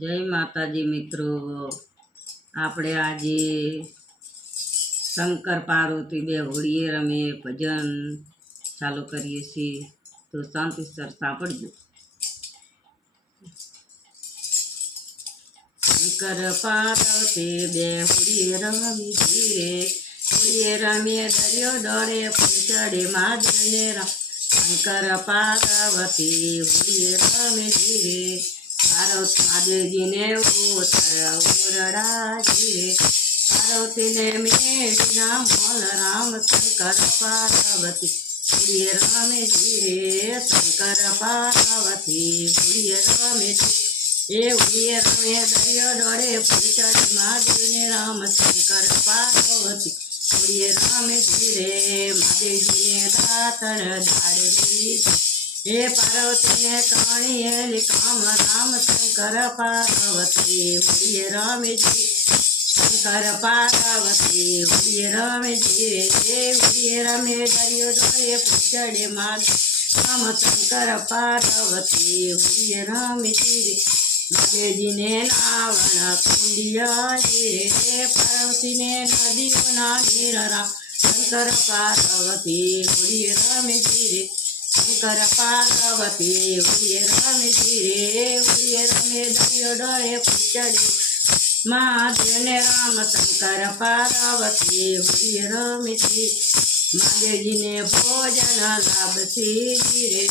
જય માતાજી મિત્રો, આપણે આજે શંકર પાર્વતી બે હોળીએ રમે ભજન ચાલુ કરીએ છીએ, તો શાંતિસર સાંભળજો. શંકર પાર્વતી બે હોળીએ રમી ધીરે, હોળીએ રમીએ દરિયો ડોળે ફૂલ ચડે મહાદેવને રામ. શંકર પાર્વતી હોળીએ રમે ધીરે, મહાદેવજીને ઓરડા જીરે. પાર્વતીને મેળીના મોલ રામ. શંકર પાર્વતી હોળીએ રમે ધીરે, શંકર પાર્વતી હોળીએ રમે એ હોળીએ રમે દરિયો ડોળે ફૂલ ચડે મહાદેવને રામ. શંકર પાર્વતી હોળીએ રમે ધીરે, મહાદેવજીને દાતણ દાડવી હે પાર્વતીને કણીએ કામ રામ. શંકર પાર્વતી હોળીએ રમે શંકર પાર્વતી હોળીએ રમે ધીરે, હોળીએ રમે દરિયો ડોળે ફૂલ ચડે રામ. શંકર પાર્વતી હોળીએ રમે ધીરે, મહાદેવજીને નાવણ કુંડિયા જીરે. પાર્વતીને નદીઓના નીર રામ. શંકર પાર્વતી હોળીએ રમે ધીરે, શંકર પાર્વતી હોળીએ રમે ધીરે, હોળીએ રમે દરિયો ડોળે ફૂલ ચડે મહાદેવને રામ. શંકર પાર્વતી હોળીએ રમે ધીરે, મહાદેવજીને ભોજન લાભથી ધીરે.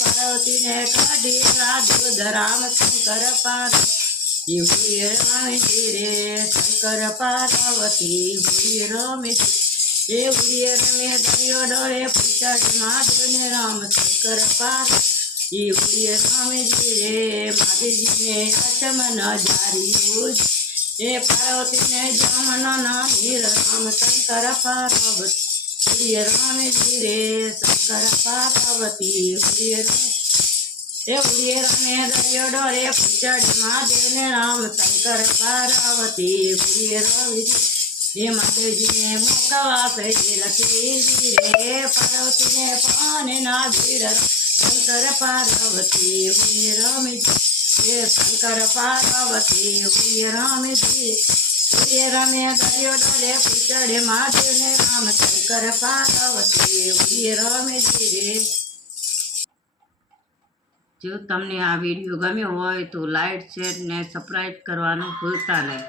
પાર્વતીને કાઢી દૂધ રામ. શંકર પાર્વતી હોળીએ રમે ધીરે, શંકર પાર્વતી હોળીએ રમે એ હોળીએ રમે દરિયો ડોળે ફૂલ ચડે મહાદેવને રામ. શંકર પાર્વતી હોળીએ રમે ધીરે, મહાદેવજીને અચમન જાર્યું એ પાર્વતીને જમના નીર રામ. શંકર પાર્વતી હોળીએ રમે ધીરે, શંકર પાર્વતી હોળીએ રમે એ હોળીએ રમે દરિયો ડોળે ફૂલ ચડે મહાદેવને રામ. શંકર પાર્વતી હોળીએ રમે હે મહાદેવજીને મુકવા લખી ધીરે, પાર્વતીને પાને ના ધીર. શંકર પાર્વતી હોળીએ રમે હે શંકર પાર્વતી હોળીએ રમે ધીરે, હોળીએ રમે દરિયો ડોળે ફૂલ ચડે મહાદેવને રામ. શંકર પાર્વતી હોળીએ રમે ધીરે. જો તમને આ વિડીયો ગમ્યો હોય તો લાઈક, શેર ને સબસ્ક્રાઈબ કરવાનું ભૂલતા નહીં.